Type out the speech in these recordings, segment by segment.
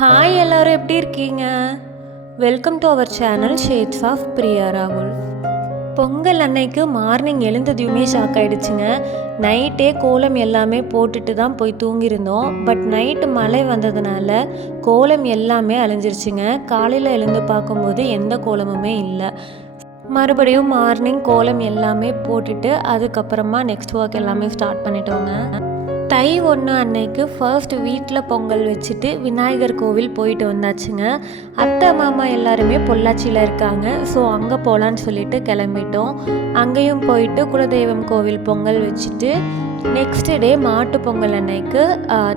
Hi எல்லோரும் எப்படி இருக்கீங்க? Welcome to our channel shades of Priya ராகுல். பொங்கல் அன்னைக்கு மார்னிங் எழுந்ததையுமே ஷாக் ஆகிடுச்சுங்க. நைட்டே கோலம் எல்லாமே போட்டுட்டு தான் போய் தூங்கியிருந்தோம். பட் நைட்டு மழை வந்ததுனால கோலம் எல்லாமே அழிஞ்சிருச்சுங்க. காலையில் எழுந்து பார்க்கும்போது எந்த கோலமுமே இல்லை. மறுபடியும் மார்னிங் கோலம் எல்லாமே போட்டுட்டு அதுக்கப்புறமா நெக்ஸ்ட் ஒர்க் எல்லாமே ஸ்டார்ட் பண்ணிட்டோங்க. தை 1 அன்னைக்கு ஃபர்ஸ்ட் வீட்டில் பொங்கல் வச்சுட்டு விநாயகர் கோவில் போயிட்டு வந்தாச்சுங்க. அத்தை மாமா எல்லாருமே பொள்ளாச்சியில் இருக்காங்க. ஸோ அங்கே போகலான்னு சொல்லிட்டு கிளம்பிட்டோம். அங்கேயும் போயிட்டு குலதெய்வம் கோவில் பொங்கல் வச்சுட்டு நெக்ஸ்ட் டே மாட்டு பொங்கல் அன்னைக்கு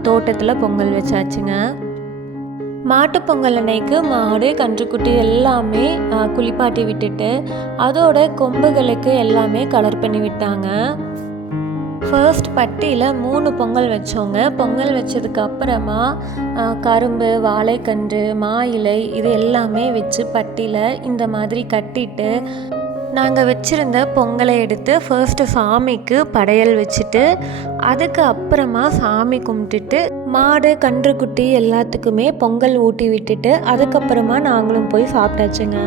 தோட்டத்தில் பொங்கல் வச்சாச்சுங்க. மாட்டு பொங்கல் அன்னைக்கு மாடு கன்றுக்குட்டி எல்லாமே குளிப்பாட்டி விட்டுட்டு அதோட கொம்புகளுக்கு எல்லாமே கலர் பண்ணி விட்டாங்க. ஃபர்ஸ்ட் பட்டியில் 3 பொங்கல் வச்சோங்க. பொங்கல் வச்சதுக்கு அப்புறமா கரும்பு, வாழைக்கன்று, மா இலை இது எல்லாமே வச்சு பட்டியில் இந்த மாதிரி கட்டிட்டு நாங்கள் வச்சுருந்த பொங்கலை எடுத்து ஃபர்ஸ்ட்டு சாமிக்கு படையல் வச்சுட்டு அதுக்கு அப்புறமா சாமி கும்பிட்டுட்டு மாடு கன்றுக்குட்டி எல்லாத்துக்குமே பொங்கல் ஊட்டி விட்டுட்டு அதுக்கப்புறமா நாங்களும் போய் சாப்பிட்டாச்சுங்க.